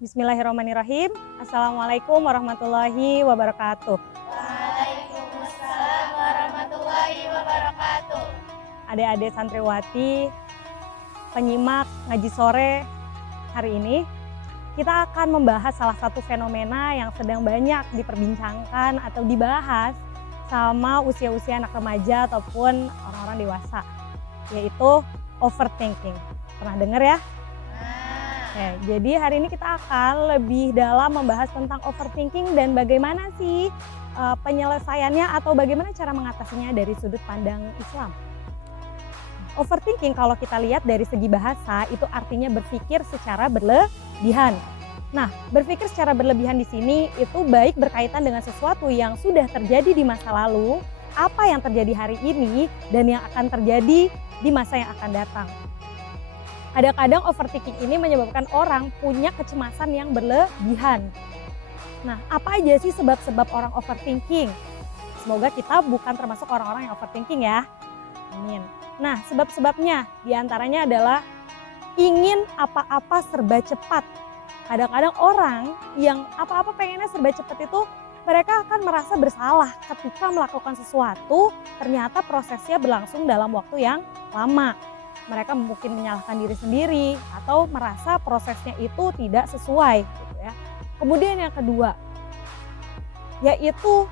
Bismillahirrahmanirrahim. Assalamualaikum warahmatullahi wabarakatuh. Waalaikumsalam warahmatullahi wabarakatuh. Adik-adik santriwati, penyimak ngaji sore hari ini, kita akan membahas salah satu fenomena yang sedang banyak diperbincangkan atau dibahas sama usia-usia anak remaja ataupun orang-orang dewasa, yaitu overthinking. Pernah dengar ya? Oke, jadi hari ini kita akan lebih dalam membahas tentang overthinking dan bagaimana sih penyelesaiannya atau bagaimana cara mengatasinya dari sudut pandang Islam. Overthinking kalau kita lihat dari segi bahasa itu artinya berpikir secara berlebihan. Nah, berpikir secara berlebihan di sini itu baik berkaitan dengan sesuatu yang sudah terjadi di masa lalu, apa yang terjadi hari ini, dan yang akan terjadi di masa yang akan datang. Kadang-kadang overthinking ini menyebabkan orang punya kecemasan yang berlebihan. Nah, apa aja sih sebab-sebab orang overthinking? Semoga kita bukan termasuk orang-orang yang overthinking ya. Amin. Nah, sebab-sebabnya diantaranya adalah ingin apa-apa serba cepat. Kadang-kadang orang yang apa-apa pengennya serba cepat itu mereka akan merasa bersalah ketika melakukan sesuatu ternyata prosesnya berlangsung dalam waktu yang lama. Mereka mungkin menyalahkan diri sendiri atau merasa prosesnya itu tidak sesuai gitu ya. Kemudian yang kedua yaitu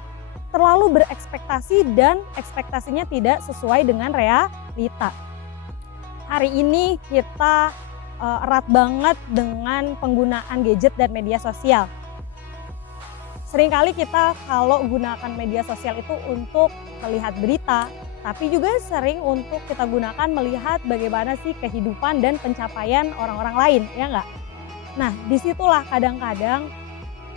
terlalu berekspektasi dan ekspektasinya tidak sesuai dengan realita. Hari ini kita erat banget dengan penggunaan gadget dan media sosial. Seringkali kita kalau gunakan media sosial itu untuk melihat berita, tapi juga sering untuk kita gunakan melihat bagaimana sih kehidupan dan pencapaian orang-orang lain, ya enggak? Nah, disitulah kadang-kadang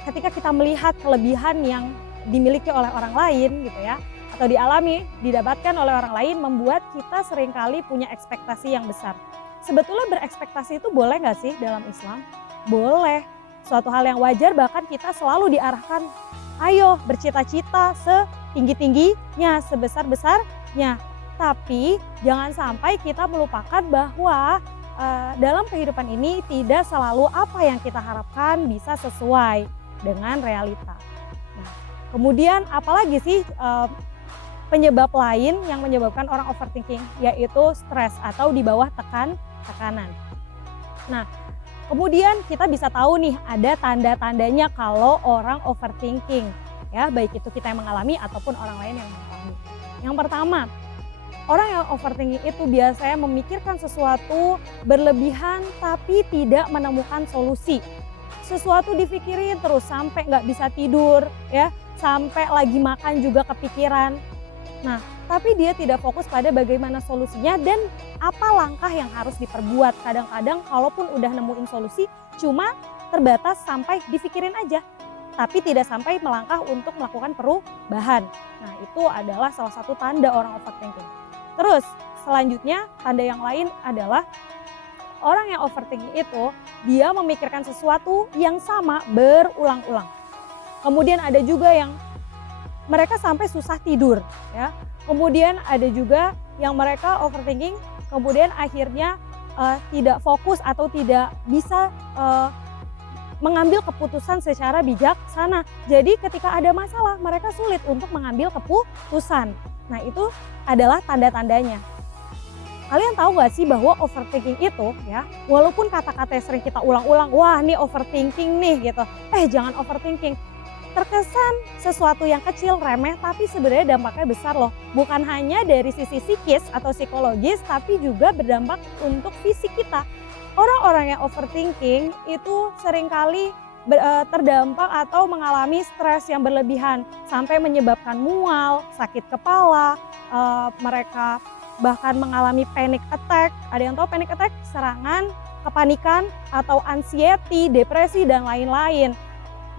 ketika kita melihat kelebihan yang dimiliki oleh orang lain gitu ya, atau dialami, didapatkan oleh orang lain membuat kita seringkali punya ekspektasi yang besar. Sebetulnya berekspektasi itu boleh nggak sih dalam Islam? Boleh. Suatu hal yang wajar, bahkan kita selalu diarahkan, ayo bercita-cita setinggi-tingginya, sebesar-besarnya. Tapi jangan sampai kita melupakan bahwa dalam kehidupan ini tidak selalu apa yang kita harapkan bisa sesuai dengan realita. Nah, kemudian apalagi sih penyebab lain yang menyebabkan orang overthinking, yaitu stres atau di bawah tekanan. Nah, kemudian kita bisa tahu nih ada tanda-tandanya kalau orang overthinking ya, baik itu kita yang mengalami ataupun orang lain yang mengalami. Yang pertama, orang yang overthinking itu biasanya memikirkan sesuatu berlebihan tapi tidak menemukan solusi. Sesuatu dipikirin terus sampai nggak bisa tidur ya, sampai lagi makan juga kepikiran. Nah, tapi dia tidak fokus pada bagaimana solusinya dan apa langkah yang harus diperbuat. Kadang-kadang kalaupun udah nemuin solusi cuma terbatas sampai dipikirin aja, tapi tidak sampai melangkah untuk melakukan perubahan. Nah, itu adalah salah satu tanda orang overthinking. Terus selanjutnya tanda yang lain adalah orang yang overthinking itu dia memikirkan sesuatu yang sama berulang-ulang. Kemudian ada juga yang mereka sampai susah tidur ya. Kemudian ada juga yang mereka overthinking kemudian akhirnya tidak fokus atau tidak bisa mengambil keputusan secara bijaksana. Jadi ketika ada masalah mereka sulit untuk mengambil keputusan. Nah, itu adalah tanda-tandanya. Kalian tahu gak sih bahwa overthinking itu ya, walaupun kata-katanya sering kita ulang-ulang, wah ini overthinking nih gitu. Jangan overthinking. Terkesan sesuatu yang kecil, remeh, tapi sebenarnya dampaknya besar loh. Bukan hanya dari sisi psikis atau psikologis, tapi juga berdampak untuk fisik kita. Orang-orang yang overthinking itu seringkali terdampak atau mengalami stres yang berlebihan. Sampai menyebabkan mual, sakit kepala, mereka bahkan mengalami panic attack. Ada yang tahu panic attack? Serangan, kepanikan, atau anxiety, depresi, dan lain-lain.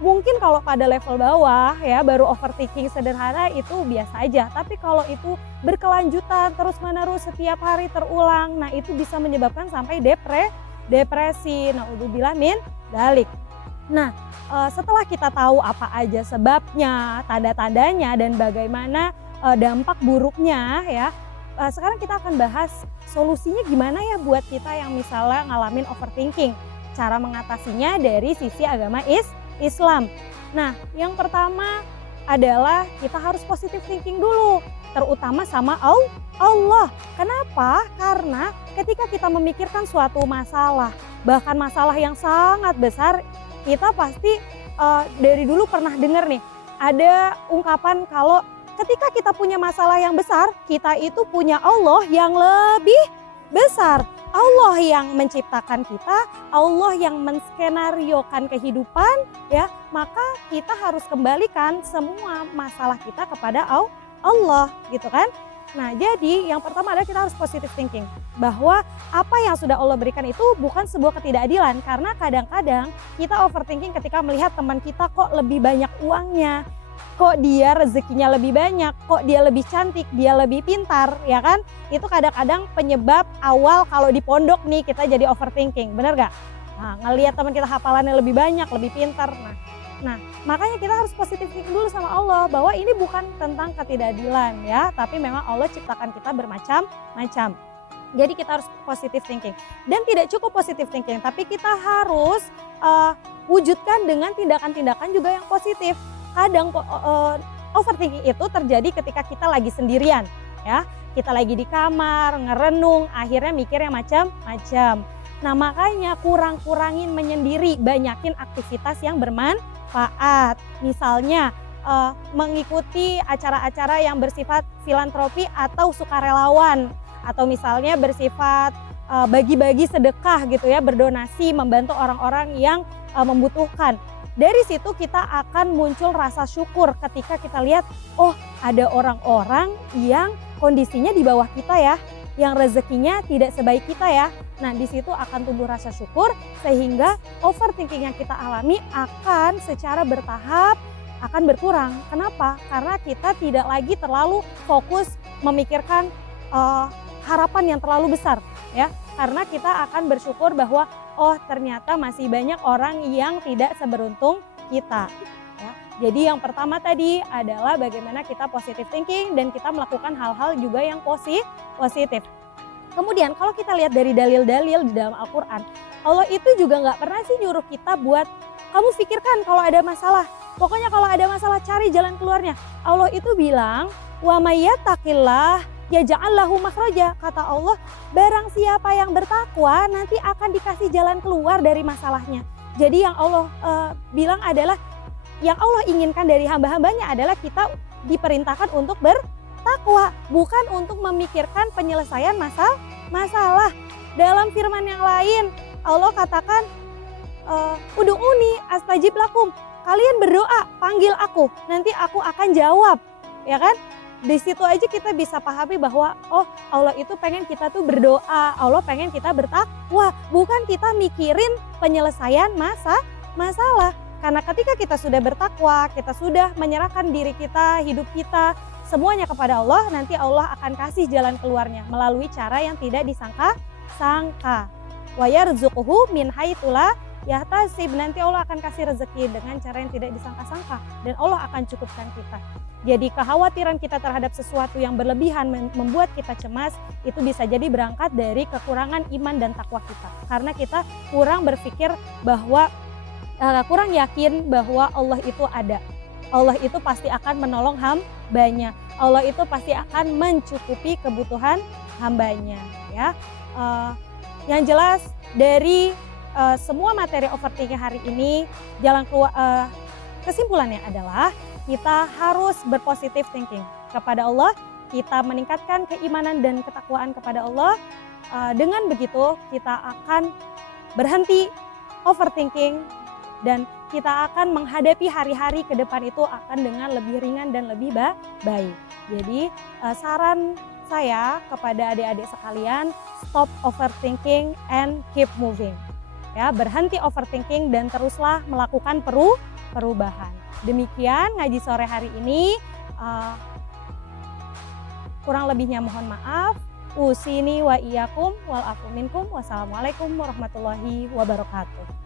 Mungkin kalau pada level bawah ya baru overthinking sederhana itu biasa aja. Tapi kalau itu berkelanjutan terus menerus setiap hari terulang, nah itu bisa menyebabkan sampai depresi. Naudzubillah min dzalik. Nah, setelah kita tahu apa aja sebabnya, tanda-tandanya dan bagaimana dampak buruknya ya. Sekarang kita akan bahas solusinya gimana ya buat kita yang misalnya ngalamin overthinking. cara mengatasinya dari sisi agama Islam. Nah, yang pertama adalah kita harus positive thinking dulu, terutama sama Allah. Kenapa? Karena ketika kita memikirkan suatu masalah, bahkan masalah yang sangat besar, kita pasti dari dulu pernah dengar nih, ada ungkapan kalau ketika kita punya masalah yang besar, kita itu punya Allah yang lebih besar. Allah yang menciptakan kita, Allah yang menskenariokan kehidupan, ya, maka kita harus kembalikan semua masalah kita kepada Allah, gitu kan? Nah, jadi yang pertama adalah kita harus positive thinking, bahwa apa yang sudah Allah berikan itu bukan sebuah ketidakadilan, karena kadang-kadang kita overthinking ketika melihat teman kita kok lebih banyak uangnya, kok dia rezekinya lebih banyak, kok dia lebih cantik, dia lebih pintar, ya kan? Itu kadang-kadang penyebab awal kalau di pondok nih kita jadi overthinking, bener gak? Nah, ngelihat teman kita hafalannya lebih banyak, lebih pintar. Nah, makanya kita harus positif thinking dulu sama Allah bahwa ini bukan tentang ketidakadilan ya, tapi memang Allah ciptakan kita bermacam-macam. Jadi kita harus positive thinking. Dan tidak cukup positive thinking, tapi kita harus wujudkan dengan tindakan-tindakan juga yang positif. Kadang overthinking itu terjadi ketika kita lagi sendirian ya. Kita lagi di kamar, ngerenung, akhirnya mikir yang macam-macam. Nah, makanya kurang-kurangin menyendiri, banyakin aktivitas yang bermanfaat. Misalnya mengikuti acara-acara yang bersifat filantropi atau sukarelawan, atau misalnya bersifat bagi-bagi sedekah gitu ya, berdonasi, membantu orang-orang yang membutuhkan. Dari situ kita akan muncul rasa syukur ketika kita lihat, oh ada orang-orang yang kondisinya di bawah kita ya, yang rezekinya tidak sebaik kita ya. Nah, di situ akan tumbuh rasa syukur sehingga overthinking yang kita alami akan secara bertahap akan berkurang. Kenapa? Karena kita tidak lagi terlalu fokus memikirkan harapan yang terlalu besar ya. Karena kita akan bersyukur bahwa oh ternyata masih banyak orang yang tidak seberuntung kita ya. Jadi yang pertama tadi adalah bagaimana kita positive thinking dan kita melakukan hal-hal juga yang positif. Kemudian kalau kita lihat dari dalil-dalil di dalam Al-Quran, Allah itu juga nggak pernah sih nyuruh kita buat kamu pikirkan kalau ada masalah. Pokoknya kalau ada masalah cari jalan keluarnya. Allah itu bilang, wa may yattaqillah yaj'al lahu makhraja. Kata Allah, barang siapa yang bertakwa nanti akan dikasih jalan keluar dari masalahnya. Jadi yang Allah bilang adalah, yang Allah inginkan dari hamba-hambanya adalah kita diperintahkan untuk bertakwa, bukan untuk memikirkan penyelesaian masalah. Dalam firman yang lain, Allah katakan, ud'uni astajib lakum. Kalian berdoa, panggil aku, nanti aku akan jawab. Ya kan? Di situ aja kita bisa pahami bahwa oh Allah itu pengen kita tuh berdoa, Allah pengen kita bertakwa, bukan kita mikirin penyelesaian masalah. Karena ketika kita sudah bertakwa, kita sudah menyerahkan diri kita, hidup kita, semuanya kepada Allah, nanti Allah akan kasih jalan keluarnya melalui cara yang tidak disangka-sangka. Wa yarzuquhu min haitsu la yahtasib, nanti Allah akan kasih rezeki dengan cara yang tidak disangka-sangka dan Allah akan cukupkan kita. Jadi kekhawatiran kita terhadap sesuatu yang berlebihan membuat kita cemas, itu bisa jadi berangkat dari kekurangan iman dan takwa kita. Karena kita kurang berpikir bahwa, kurang yakin bahwa Allah itu ada. Allah itu pasti akan menolong hambanya. Allah itu pasti akan mencukupi kebutuhan hambanya. Ya, yang jelas dari semua materi overthinking hari ini, jalan keluar kesimpulannya adalah kita harus berpositif thinking kepada Allah, kita meningkatkan keimanan dan ketakwaan kepada Allah. Dengan begitu kita akan berhenti overthinking dan kita akan menghadapi hari-hari ke depan itu akan dengan lebih ringan dan lebih baik. Jadi saran saya kepada adik-adik sekalian, stop overthinking and keep moving. Ya, berhenti overthinking dan teruslah melakukan perubahan. Demikian ngaji sore hari ini, kurang lebihnya mohon maaf. Usini wa iyyakum wal afu minkum. Wassalamualaikum warahmatullahi wabarakatuh.